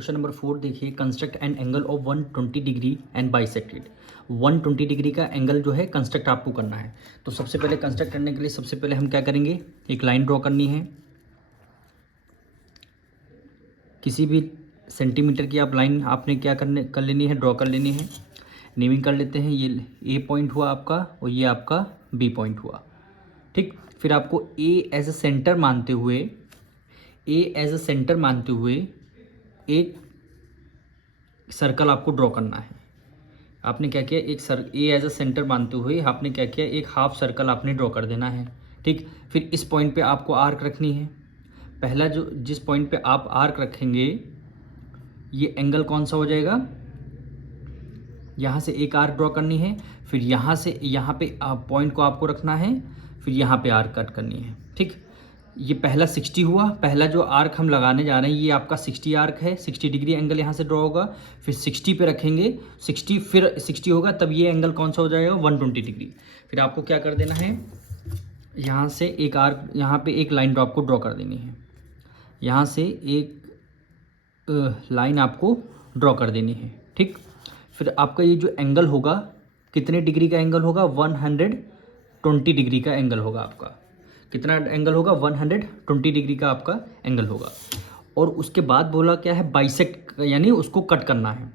Question number 4 देखिए, construct an angle of 120 degree and bisect it. 120 degree का angle जो है कंस्ट्रक्ट आपको करना है। तो सबसे पहले कंस्ट्रक्ट करने के लिए सबसे पहले हम क्या करेंगे, एक लाइन ड्रॉ करनी है। किसी भी सेंटीमीटर की आप लाइन आपने क्या कर लेनी है, ड्रॉ कर लेनी है। नेमिंग कर लेते हैं, ये ए पॉइंट हुआ आपका और ये आपका बी पॉइंट हुआ। ठीक, फिर आपको ए एज ए सेंटर मानते हुए एक सर्कल आपको ड्रॉ करना है। आपने क्या किया, ए एज अ सेंटर मानते हुए आपने क्या किया, एक हाफ सर्कल आपने ड्रॉ कर देना है। ठीक, फिर इस पॉइंट पे आपको आर्क रखनी है। पहला जो जिस पॉइंट पे आप आर्क रखेंगे ये एंगल कौन सा हो जाएगा, यहाँ से एक आर्क ड्रॉ करनी है, फिर यहाँ से यहाँ पे पॉइंट को आपको रखना है, फिर यहाँ पे आर्क कट करनी है। ठीक, ये पहला 60 हुआ। पहला जो आर्क हम लगाने जा रहे हैं ये आपका 60 आर्क है। 60 डिग्री एंगल यहाँ से ड्रॉ होगा, फिर 60 पे रखेंगे, 60 फिर 60 होगा, तब ये एंगल कौन सा हो जाएगा, 120 डिग्री। फिर आपको क्या कर देना है, यहाँ से एक आर्क, यहाँ पे एक लाइन आपको ड्रॉ कर देनी है। यहाँ से एक लाइन आपको ड्रॉ कर देनी है। ठीक, फिर आपका ये जो एंगल होगा कितने डिग्री का एंगल होगा, 120 डिग्री का एंगल होगा आपका। कितना एंगल होगा, 120 डिग्री का आपका एंगल होगा। और उसके बाद बोला क्या है, बाइसेक्ट, यानी उसको कट करना है।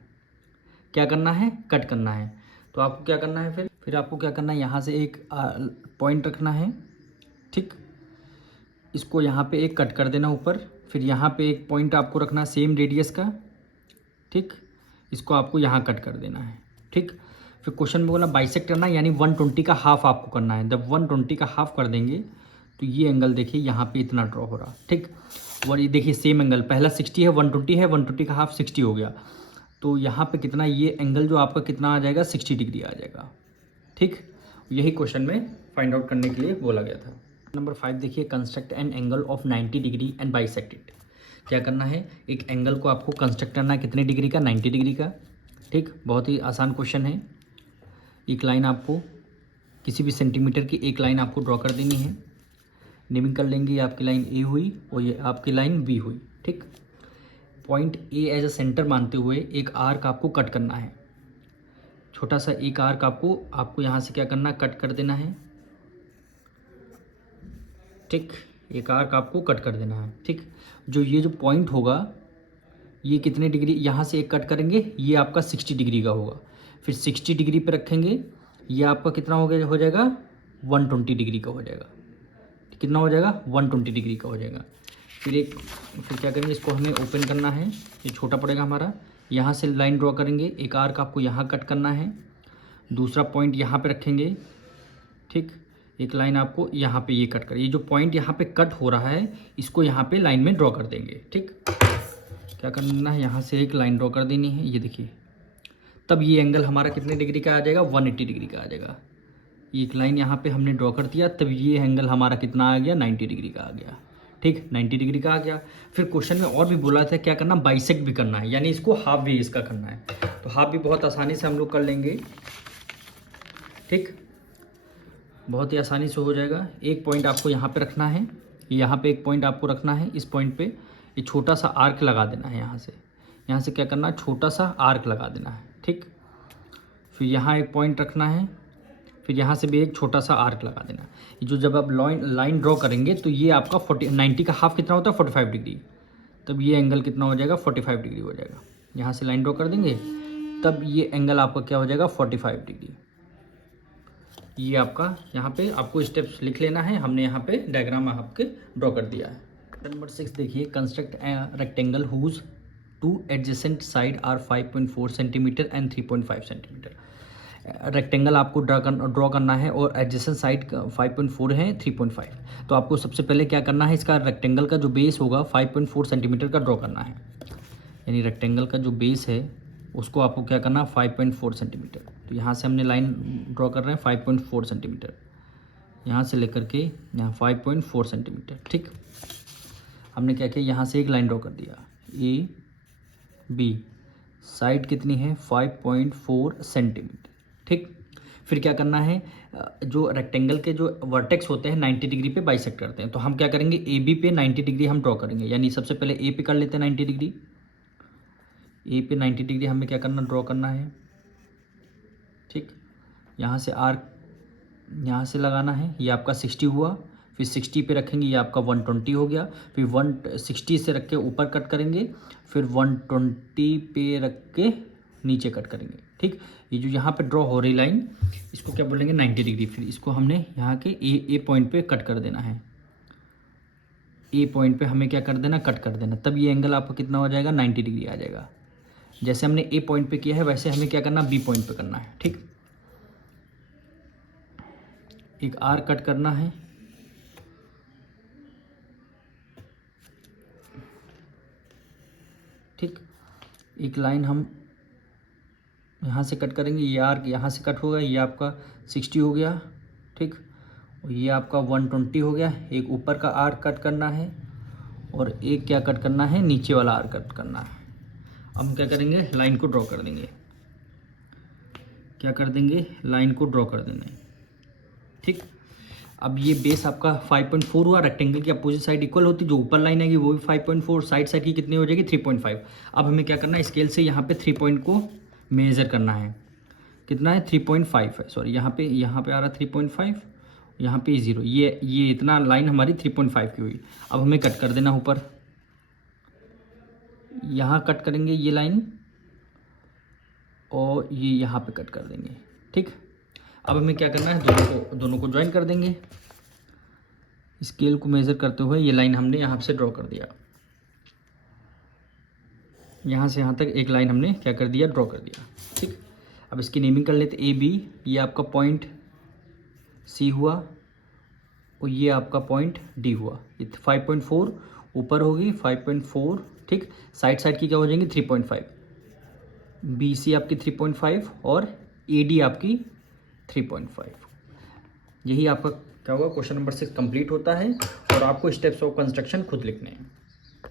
क्या करना है, कट करना है। तो आपको क्या करना है, फिर आपको क्या करना है, यहाँ से एक पॉइंट रखना है। ठीक, इसको यहाँ पे एक कट कर देना ऊपर, फिर यहाँ पे एक पॉइंट आपको रखना है सेम रेडियस का। ठीक, इसको आपको यहाँ कट कर देना है। ठीक, फिर क्वेश्चन में बोला बाइसेक्ट करना है, यानी 120 का हाफ आपको करना है। जब 120 का हाफ कर देंगे तो ये एंगल देखिए यहाँ पे इतना ड्रॉ हो रहा। ठीक, और ये देखिए सेम एंगल, पहला 60 है, 120 है, 120 का हाफ 60 हो गया, तो यहाँ पे कितना, ये एंगल जो आपका कितना आ जाएगा, 60 डिग्री आ जाएगा। ठीक, यही क्वेश्चन में फाइंड आउट करने के लिए बोला गया था। नंबर 5 देखिए, construct an angle of 90 degree and bisect it. क्या करना है, एक एंगल को आपको कंस्ट्रक्ट करना है, कितने डिग्री का, 90 डिग्री का। ठीक, बहुत ही आसान क्वेश्चन है। एक लाइन आपको, किसी भी सेंटीमीटर की एक लाइन आपको ड्रॉ कर देनी है। नेमिंग कर लेंगे, ये आपकी लाइन ए हुई और ये आपकी लाइन बी हुई। ठीक, point A as a centre मानते हुए एक आर्क आपको कट करना है। छोटा सा एक आर्क आपको यहाँ से क्या करना है, कट कर देना है। ठीक, एक आर्क आपको कट कर देना है। ठीक, ये जो पॉइंट होगा ये कितने डिग्री, यहाँ से एक कट करेंगे, ये आपका 60 डिग्री का होगा। फिर 60 डिग्री पे रखेंगे, ये आपका कितना हो जाएगा, 120 डिग्री का हो जाएगा। कितना हो जाएगा, 120 डिग्री का हो जाएगा। फिर क्या करेंगे, इसको हमें ओपन करना है, ये छोटा पड़ेगा हमारा। यहाँ से लाइन ड्रॉ करेंगे, एक आर्क आपको यहाँ कट करना है, दूसरा पॉइंट यहाँ पे रखेंगे। ठीक, एक लाइन आपको यहाँ पे ये कट कर, ये जो पॉइंट यहाँ पे कट हो रहा है इसको यहाँ पे लाइन में ड्रॉ कर देंगे। ठीक, क्या करना है, यहाँ से एक लाइन ड्रॉ कर देनी है, ये देखिए, तब ये एंगल हमारा कितने डिग्री का आ जाएगा, 180 डिग्री का आ जाएगा। एक लाइन यहाँ पे हमने ड्रॉ कर दिया, तब ये एंगल हमारा कितना आ गया, 90 डिग्री का आ गया। ठीक, 90 डिग्री का आ गया। फिर क्वेश्चन में और भी बोला था क्या करना, बाइसेक्ट भी करना है, यानी इसको हाफ भी इसका करना है। तो हाफ भी बहुत आसानी से हम लोग कर लेंगे। ठीक, बहुत ही आसानी से हो जाएगा। एक पॉइंट आपको यहाँ पे रखना है, यहाँ पे एक पॉइंट आपको रखना है, इस पॉइंट पे ये छोटा सा आर्क लगा देना है। यहाँ से क्या करना है, छोटा सा आर्क लगा देना है। ठीक, फिर यहाँ एक पॉइंट रखना है, फिर यहाँ से भी एक छोटा सा आर्क लगा देना। जो जब आप लाइन ड्रॉ करेंगे तो ये आपका 90 का हाफ कितना होता है, 45 डिग्री, तब ये एंगल कितना हो जाएगा, 45 डिग्री हो जाएगा। यहाँ से लाइन ड्रॉ कर देंगे, तब ये एंगल आपका क्या हो जाएगा, 45 डिग्री। ये आपका यहाँ पे आपको स्टेप्स लिख लेना है, हमने यहाँ पे डायग्राम आपके ड्रॉ कर दिया है। नंबर 6 देखिए, construct rectangle whose two adjacent side are 5.4 centimetre and 3.5 centimetre. Rectangle आपको ड्रॉ करना है और एडजेसेंट साइड 5.4 है, 3.5। तो आपको सबसे पहले क्या करना है, इसका रेक्टेंगल का जो बेस होगा 5.4 सेंटीमीटर का ड्रॉ करना है। यानी रेक्टेंगल का जो बेस है उसको आपको क्या करना है, 5.4 सेंटीमीटर। तो यहाँ से हमने लाइन ड्रॉ कर रहे हैं 5.4 सेंटीमीटर, यहाँ से लेकर के यहाँ 5.4 सेंटीमीटर। ठीक, हमने क्या किया, यहाँ से एक लाइन ड्रॉ कर दिया, ए बी, साइड कितनी है, 5.4 सेंटीमीटर। ठीक, फिर क्या करना है, जो रेक्टेंगल के जो वर्टेक्स होते हैं 90 डिग्री पे बाइसेक्ट करते हैं, तो हम क्या करेंगे, ए बी पे 90 डिग्री हम ड्रॉ करेंगे। यानी सबसे पहले ए पे कर लेते हैं 90 डिग्री, ए पे 90 डिग्री हमें क्या करना, ड्रॉ करना है, ठीक। यहाँ से आर्क यहाँ से लगाना है, ये आपका 60 हुआ, फिर 60 पे रखेंगे, ये आपका 120 हो गया, फिर 160 से रख के ऊपर कट करेंगे, फिर 120 पे रख के नीचे कट करेंगे, ठीक। ये जो यहाँ पे ड्रॉ हो रही लाइन, इसको क्या बोलेंगे, 90 डिग्री। फिर इसको हमने यहाँ के ए पॉइंट पे कट कर देना है, ए पॉइंट पे हमें क्या कर देना, कट कर देना, तब ये एंगल आपका कितना हो जाएगा, 90 डिग्री आ जाएगा। जैसे हमने ए पॉइंट पे किया है वैसे हमें क्या करना, बी पॉइंट पे करना है, ठीक। एक आर कट करना है, ठीक। एक लाइन हम यहाँ से कट करेंगे, ये आर्क यहाँ से कट होगा, ये आपका 60 हो गया, ठीक। और ये आपका 120 हो गया। एक ऊपर का आर्क कट करना है और एक क्या कट करना है, नीचे वाला आर्क कट करना है। अब हम क्या करेंगे, लाइन को ड्रॉ कर देंगे, क्या कर देंगे, लाइन को ड्रॉ कर देना है, ठीक। अब ये बेस आपका 5.4 हुआ, रेक्टेंगल की अपोजिट साइड इक्वल होती, जो ऊपर लाइन आएगी वो भी 5.4, साइड साइड की कितनी हो जाएगी, 3.5। अब हमें क्या करना है, स्केल से यहाँ पे 3 पॉइंट को मेज़र करना है, कितना है, 3.5 है, सॉरी यहाँ पे आ रहा 3.5, यहाँ पे 0, ये इतना लाइन हमारी 3.5 की हुई। अब हमें कट कर देना ऊपर, यहाँ कट करेंगे ये लाइन और ये यहाँ पे कट कर देंगे, ठीक। अब हमें क्या करना है, दोनों को ज्वाइन कर देंगे। स्केल को मेज़र करते हुए ये लाइन हमने यहाँ से ड्रॉ कर दिया, यहाँ से यहाँ तक एक लाइन हमने क्या कर दिया, ड्रॉ कर दिया, ठीक। अब इसकी नेमिंग कर लेते, ए बी, ये आपका पॉइंट सी हुआ और ये आपका पॉइंट डी हुआ। ये 5.4 ऊपर होगी, 5.4, ठीक। साइड साइड की क्या हो जाएंगी, 3.5, बी सी आपकी 3.5 और ए डी आपकी 3.5। यही आपका क्या होगा, क्वेश्चन नंबर 6 कंप्लीट होता है और आपको स्टेप्स ऑफ कंस्ट्रक्शन खुद लिखने हैं।